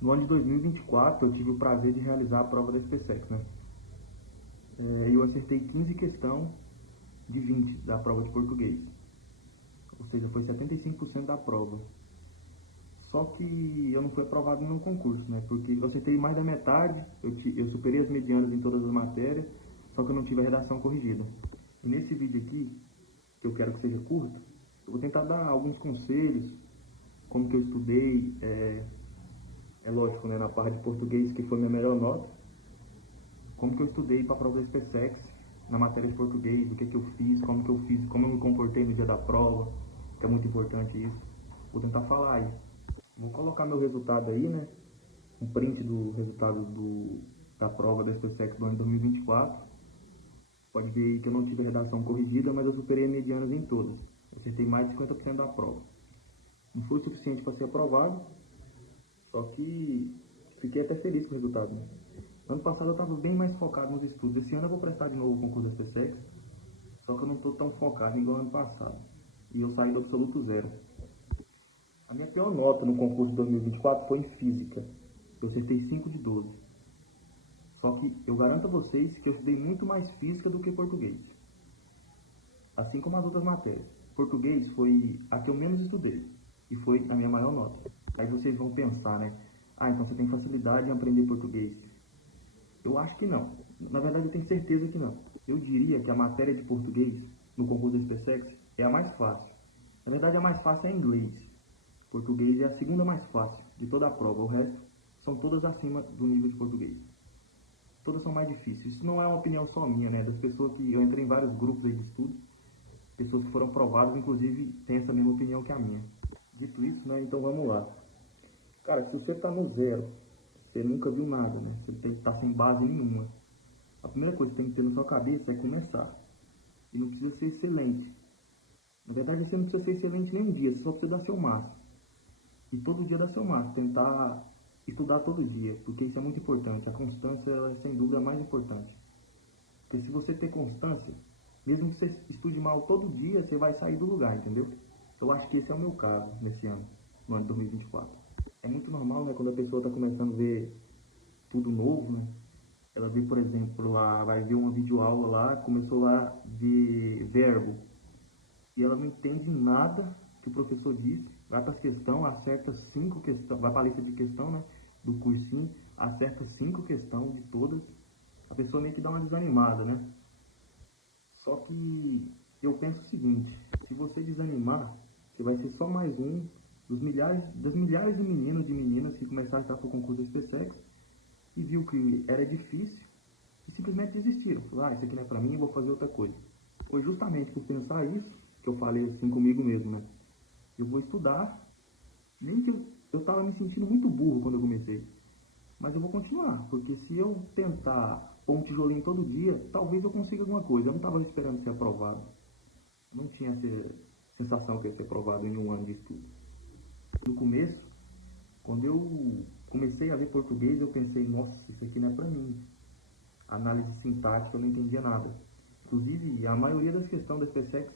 No ano de 2024, eu tive o prazer de realizar a prova da SPSEC, né? Eu acertei 15 questões de 20 da prova de português. Ou seja, foi 75% da prova. Só que eu não fui aprovado em nenhum concurso, né? Porque eu acertei mais da metade, eu superei as medianas em todas as matérias, só que eu não tive a redação corrigida. E nesse vídeo aqui, que eu quero que seja curto, eu vou tentar dar alguns conselhos, como que eu estudei, é lógico, né, na parte de português, que foi minha melhor nota, como que eu estudei para a prova da SPSEC, na matéria de português, o que eu fiz, como eu me comportei no dia da prova, que é muito importante isso. Vou tentar falar aí. Vou colocar meu resultado aí, né, um print do resultado da prova da SPSEC do ano 2024. Pode ver aí que eu não tive a redação corrigida, mas eu superei medianas em todas. Eu acertei mais de 50% da prova. Não foi o suficiente para ser aprovado, só que fiquei até feliz com o resultado, né? Ano passado eu estava bem mais focado nos estudos. Esse ano eu vou prestar de novo o concurso da SPSEC, só que eu não estou tão focado igual ano passado. E eu saí do absoluto zero. A minha pior nota no concurso de 2024 foi em Física. Eu acertei 5 de 12. Só que eu garanto a vocês que eu estudei muito mais Física do que Português. Assim como as outras matérias. Português foi a que eu menos estudei. E foi a minha maior nota. Aí vocês vão pensar, né? Ah, então você tem facilidade em aprender português. Eu acho que não. Na verdade, eu tenho certeza que não. Eu diria que a matéria de português no concurso da SPSEC é a mais fácil. Na verdade, a mais fácil é inglês. Português é a segunda mais fácil de toda a prova. O resto são todas acima do nível de português. Todas são mais difíceis. Isso não é uma opinião só minha, né? Das pessoas que eu entrei em vários grupos aí de estudo, pessoas que foram provadas, inclusive, têm essa mesma opinião que a minha. Dito isso, né? Então vamos lá. Cara, se você tá no zero, você nunca viu nada, né? Você tem que estar sem base nenhuma. A primeira coisa que tem que ter na sua cabeça é começar. E não precisa ser excelente. Na verdade, você não precisa ser excelente nem um dia, você só precisa dar seu máximo. E todo dia dar seu máximo, tentar estudar todo dia, porque isso é muito importante. A constância, ela, sem dúvida, é a mais importante. Porque se você ter constância, mesmo que você estude mal todo dia, você vai sair do lugar, entendeu? Eu acho que esse é o meu caso nesse ano, no ano de 2024. É muito normal, né, quando a pessoa está começando a ver tudo novo, né? Ela vê, por exemplo, lá, vai ver uma videoaula lá, começou lá de verbo, e ela não entende nada que o professor disse, vai para as questões, acerta 5 questões, vai para a lista de questão, né, do cursinho, acerta 5 questões de todas, a pessoa meio que dá uma desanimada, né? Só que eu penso o seguinte, se você desanimar, você vai ser só mais um das milhares de meninos e meninas que começaram a estar para o concurso da SPSEC e viu que era difícil e simplesmente desistiram. Falaram, isso aqui não é pra mim, eu vou fazer outra coisa. Foi justamente por pensar isso que eu falei assim comigo mesmo, né? Eu vou estudar, nem que eu tava me sentindo muito burro quando eu comecei. Mas eu vou continuar, porque se eu tentar pôr um tijolinho todo dia, talvez eu consiga alguma coisa. Eu não estava esperando ser aprovado. Eu não tinha essa sensação que ia ser aprovado em um ano de estudo. No começo, quando eu comecei a ver português, eu pensei, nossa, isso aqui não é pra mim. Análise sintática eu não entendia nada. Inclusive, a maioria das questões da SPSEC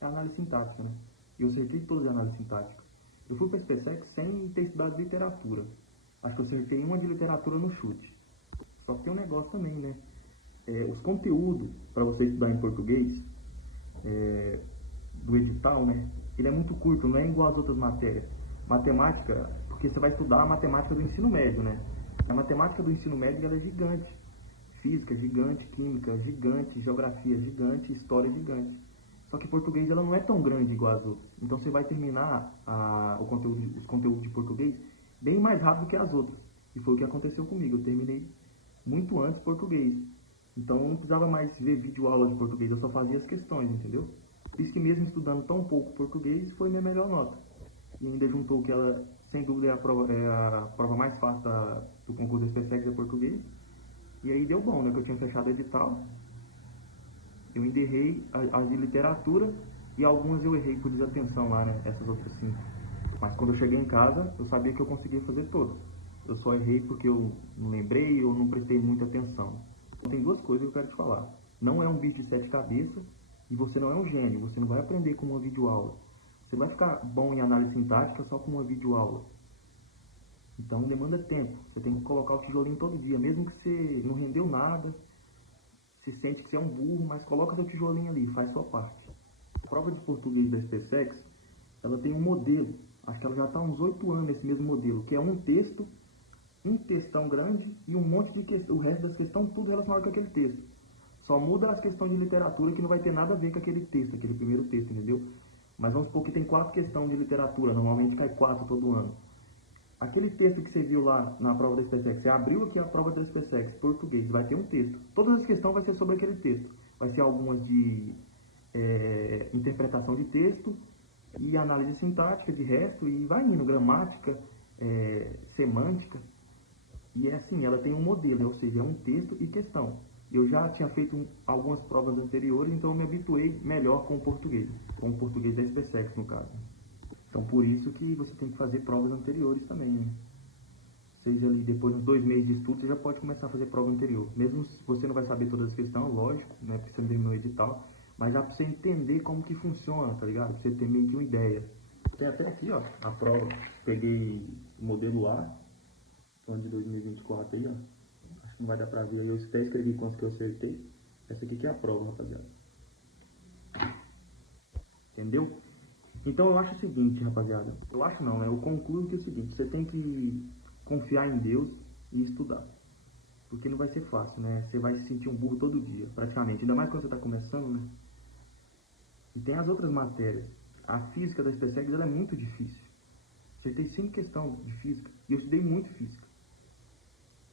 é análise sintática, né? E eu acertei todas as análises sintáticas. Eu fui para a SPSEC sem ter estudado literatura. Acho que eu acertei uma de literatura no chute. Só que tem um negócio também, né? Os conteúdos para você estudar em português, do edital, né? Ele é muito curto, não é igual às outras matérias. Matemática, porque você vai estudar a matemática do ensino médio, né? A matemática do ensino médio ela é gigante. Física gigante, química gigante, geografia gigante, história gigante. Só que português ela não é tão grande igual as outras. Então você vai terminar os conteúdos de português bem mais rápido que as outras. E foi o que aconteceu comigo. Eu terminei muito antes português. Então eu não precisava mais ver vídeo aula de português, eu só fazia as questões, entendeu? Por isso que mesmo estudando tão pouco português, foi minha melhor nota. E ainda juntou que ela, sem dúvida, é a prova mais fácil do concurso da SPSEC de português. E aí deu bom, né? Que eu tinha fechado o edital. Eu ainda errei as de literatura e algumas eu errei por desatenção lá, né? Essas outras 5. Mas quando eu cheguei em casa, eu sabia que eu conseguia fazer todas. Eu só errei porque eu não lembrei ou não prestei muita atenção. Então tem duas coisas que eu quero te falar. Não é um bicho de 7 cabeças e você não é um gênio. Você não vai aprender com uma videoaula. Você vai ficar bom em análise sintática só com uma videoaula. Então demanda tempo. Você tem que colocar o tijolinho todo dia, mesmo que você não rendeu nada, você sente que você é um burro, mas coloca seu tijolinho ali, faz sua parte. A prova de português da SpaceX, ela tem um modelo, acho que ela já está há uns 8 anos nesse mesmo modelo, que é um texto, um textão grande e um monte de questão, o resto das questões tudo relacionado com aquele texto. Só muda as questões de literatura que não vai ter nada a ver com aquele texto, aquele primeiro texto, entendeu? Mas vamos supor que tem 4 questões de literatura, normalmente cai 4 todo ano. Aquele texto que você viu lá na prova da SpaceX, você abriu aqui a prova da SpaceX, português, vai ter um texto. Todas as questões vai ser sobre aquele texto. Vai ser algumas de interpretação de texto e análise sintática de resto, e vai indo, gramática, semântica. E é assim, ela tem um modelo, ou seja, é um texto e questão. Eu já tinha feito algumas provas anteriores, então eu me habituei melhor com o português da SpaceX no caso. Então por isso que você tem que fazer provas anteriores também, né? Seja ali depois de uns 2 meses de estudo, você já pode começar a fazer prova anterior. Mesmo se você não vai saber todas as questões, lógico, né? Porque você não terminou o edital, mas já pra você entender como que funciona, tá ligado? Pra você ter meio que uma ideia. Tem até aqui, ó, a prova. Peguei o modelo A, ano de 2024 aí, ó. Acho que não vai dar pra ver aí. Eu até escrevi quantos que eu acertei. Essa aqui que é a prova, rapaziada. Entendeu? Então eu acho o seguinte, rapaziada. Eu acho não, né? Eu concluo que é o seguinte, você tem que confiar em Deus e estudar. Porque não vai ser fácil, né? Você vai se sentir um burro todo dia, praticamente. Ainda mais quando você está começando, né? E tem as outras matérias. A física da SpaceX ela é muito difícil. Você tem 5 questões de física. E eu estudei muito física.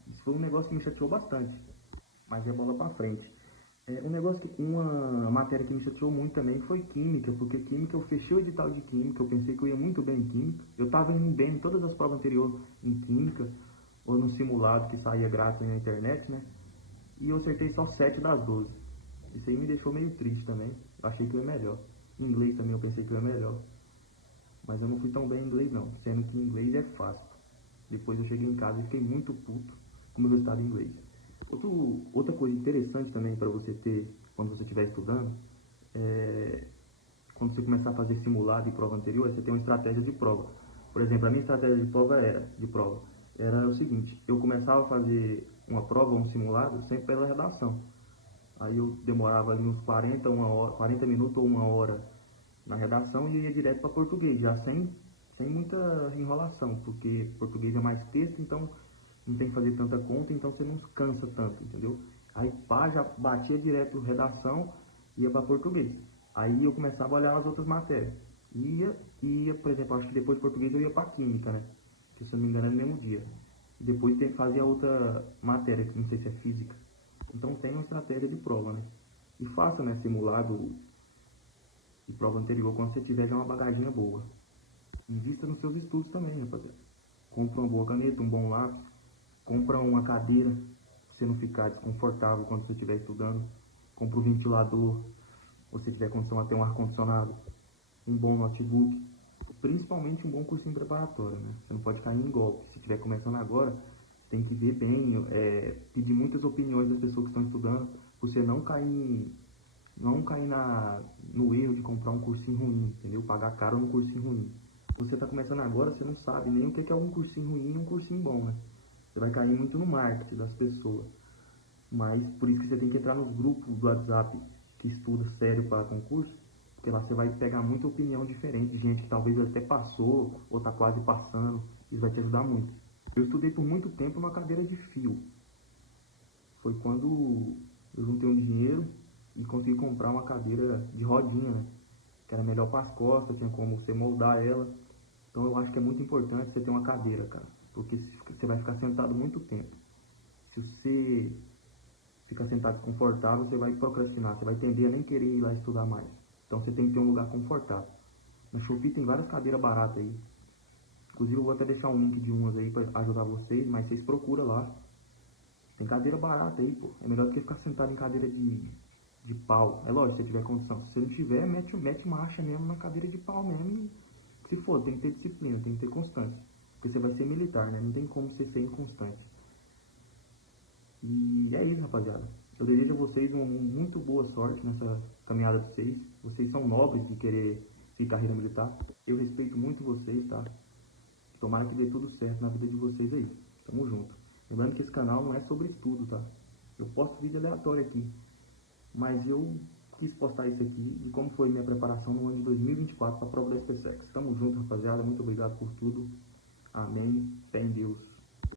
Isso foi um negócio que me chateou bastante. Mas é bola pra frente. Um negócio uma matéria que me chateou muito também foi química, porque química eu fechei o edital de química, eu pensei que eu ia muito bem em química. Eu estava indo bem em todas as provas anteriores em química, ou no simulado que saía grátis na internet, né? E eu acertei só 7 das 12. Isso aí me deixou meio triste também. Eu achei que eu ia melhor. Em inglês também eu pensei que eu ia melhor. Mas eu não fui tão bem em inglês não, sendo que inglês é fácil. Depois eu cheguei em casa e fiquei muito puto com o meu resultado em inglês. Outra coisa interessante também para você ter quando você estiver estudando, é, quando você começar a fazer simulado e prova anterior, você tem uma estratégia de prova. Por exemplo, a minha estratégia de prova era o seguinte, eu começava a fazer uma prova, um simulado, sempre pela redação. Aí eu demorava ali uns 40 minutos ou 1 hora na redação e ia direto para português, já sem muita enrolação, porque português é mais texto, então não tem que fazer tanta conta, então você não cansa tanto, entendeu? Aí pá, já batia direto redação, ia para português. Aí eu começava a olhar as outras matérias. Ia, por exemplo, acho que depois de português eu ia para química, né? Que se eu não me engano é no mesmo dia. Depois tem que fazer a outra matéria, que não sei se é física. Então tem uma estratégia de prova, né? E faça, né, simulado e prova anterior quando você tiver já uma bagaginha boa. Invista nos seus estudos também, rapaziada. Compra uma boa caneta, um bom lápis. Compra uma cadeira pra você não ficar desconfortável quando você estiver estudando. Compra um ventilador, se você tiver condição até um ar-condicionado. Um bom notebook. Principalmente um bom cursinho preparatório, né? Você não pode cair em golpe. Se estiver começando agora, tem que ver bem, pedir muitas opiniões das pessoas que estão estudando, pra você não cair no erro de comprar um cursinho ruim, entendeu? Pagar caro num cursinho ruim. Se você está começando agora, você não sabe nem o que é um cursinho ruim e um cursinho bom, né? Você vai cair muito no marketing das pessoas. Mas por isso que você tem que entrar nos grupos do WhatsApp que estuda sério para concurso, porque lá você vai pegar muita opinião diferente de gente que talvez até passou ou está quase passando. Isso vai te ajudar muito. Eu estudei por muito tempo numa cadeira de fio. Foi quando eu juntei um dinheiro e consegui comprar uma cadeira de rodinha, né? Que era melhor para as costas, tinha como você moldar ela. Então eu acho que é muito importante você ter uma cadeira, cara, porque você vai ficar sentado muito tempo. Se você ficar sentado desconfortável, você vai procrastinar, você vai tender a nem querer ir lá estudar mais. Então você tem que ter um lugar confortável. Na Shopee tem várias cadeiras baratas aí. Inclusive eu vou até deixar um link de umas aí para ajudar vocês, mas vocês procuram lá. Tem cadeira barata aí, pô. É melhor do que ficar sentado em cadeira de pau. É lógico, se você tiver condição. Se você não tiver, mete marcha mesmo na cadeira de pau mesmo. Se for, tem que ter disciplina, tem que ter constância. Porque você vai ser militar, né? Não tem como você ser inconstante. E é isso, rapaziada. Eu desejo a vocês uma muito boa sorte nessa caminhada de vocês. Vocês são nobres de querer seguir carreira militar. Eu respeito muito vocês, tá? Tomara que dê tudo certo na vida de vocês aí. Tamo junto. Lembrando que esse canal não é sobre estudo, tá? Eu posto vídeo aleatório aqui, mas eu quis postar isso aqui de como foi minha preparação no ano de 2024 para a prova da SpaceX. Tamo junto, rapaziada. Muito obrigado por tudo. Amém. Fé em Deus.